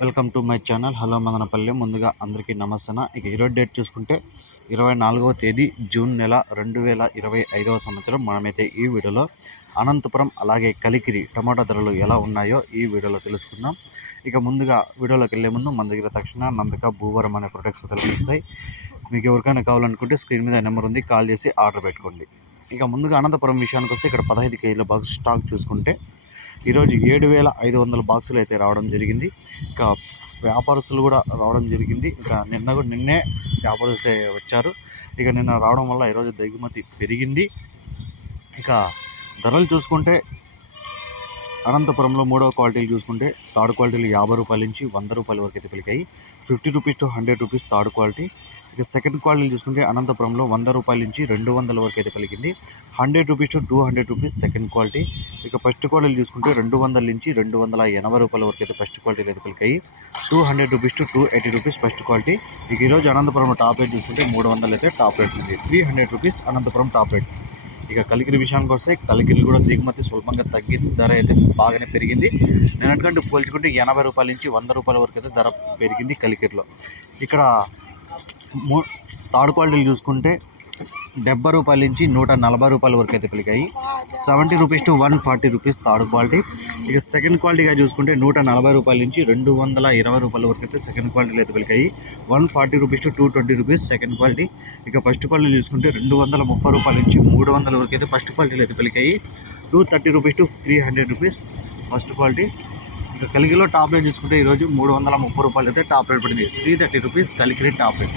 Welcome to my channel. Hello Madanapalle. ముందుగా అందరికీ నమస్తే ఇక ఈరోజు డేట్ చూసుకుంటే ఇరవై నాలుగవ తేదీ జూన్ నెల రెండు వేల ఇరవై ఐదవ సంవత్సరం. మనమైతే ఈ వీడియోలో అనంతపురం అలాగే కలికిరి టమాటా ధరలు ఎలా ఉన్నాయో ఈ వీడియోలో తెలుసుకుందాం. ఇక ముందుగా వీడియోలోకి వెళ్ళే ముందు మన దగ్గర తక్షణ నందక భూవరం అనే ప్రొడక్ట్స్ తెలుస్తాయి. మీకు ఎవరికైనా కావాలనుకుంటే స్క్రీన్ మీద నెంబర్ ఉంది కాల్ చేసి ఆర్డర్ పెట్టుకోండి. ఇక ముందుగా అనంతపురం విషయానికి వస్తే ఇక్కడ పదహైదు కేజీల బాక్స్ స్టాక్ చూసుకుంటే ఈరోజు ఏడు వేల ఐదు వందల బాక్సులు అయితే రావడం జరిగింది. ఇక వ్యాపారస్తులు కూడా రావడం జరిగింది. ఇక నిన్న కూడా నిన్నే వ్యాపారస్తులు అయితే వచ్చారు. ఇక నిన్న రావడం వల్ల ఈరోజు దిగుమతి పెరిగింది. ఇక ధరలు చూసుకుంటే అనంతపురంలో మూడవ క్వాలిటీలు చూసుకుంటే థర్డ్ క్వాలిటీలు యాభై రూపాయల నుంచి వంద రూపాయల వరకు అయితే పెరిగాయి fifty rupees to hundred rupees third quality. ఇక సెకండ్ క్వాలిటీ చూసుకుంటే అనంతపురంలో వంద రూపాయల నుంచి రెండు వందల వరకు అయితే పలికింది. Hundred rupees to two hundred rupees second quality. ఇక ఫస్ట్ క్వాలిటీ చూసుకుంటే రెండు వందల నుంచి రెండు వందల ఎనభై రూపాయల వరకు అయితే ఫస్ట్ క్వాలిటీలు అయితే పలికాయి. Two hundred rupees to two eighty rupees first quality. ఇక ఈరోజు అనంతపురం టాప్ రేట్ చూసుకుంటే మూడు వందలు అయితే టాప్ రేట్ ఉంది. Three hundred rupees Anantapur top rate. ఇక కలికిరి విషయానికి వస్తే కలికిరి కూడా దిగుమతి స్వల్పంగా తగ్గింది ధర అయితే బాగానే పెరిగింది. నేనటికంటే పోల్చుకుంటే ఎనభై రూపాయల నుంచి వంద రూపాయల వరకు అయితే ధర పెరిగింది కలికిరిలో. ఇక్కడ మూ థర్డ్ క్వాలిటీలు చూసుకుంటే డెబ్బై రూపాయల నుంచి నూట నలభై రూపాయల వరకు అయితే పలికాయి. Seventy rupees to one forty rupees third quality. ఇక సెకండ్ క్వాలిటీగా చూసుకుంటే నూట నలభై రూపాయల నుంచి రెండు వందల ఇరవై రూపాయల వరకు అయితే సెకండ్ క్వాలిటీలో అయితే పలికాయి. One forty rupees to two twenty rupees second quality. ఇక ఫస్ట్ క్వాలిటీ చూసుకుంటే రెండు వందల ముప్పై రూపాయల నుంచి మూడు వందల వరకు అయితే ఫస్ట్ క్వాలిటీలో అయితే పలికాయి. Two thirty rupees to three hundred rupees first quality. ఇక కలిగిలో టాప్ రేట్ చూసుకుంటే ఈరోజు మూడు వందల ముప్పై రూపాయలు అయితే టాప్ రేట్ పడింది. త్రీ థర్టీ రూపీస్ కలిగిరి టాప్ రేట్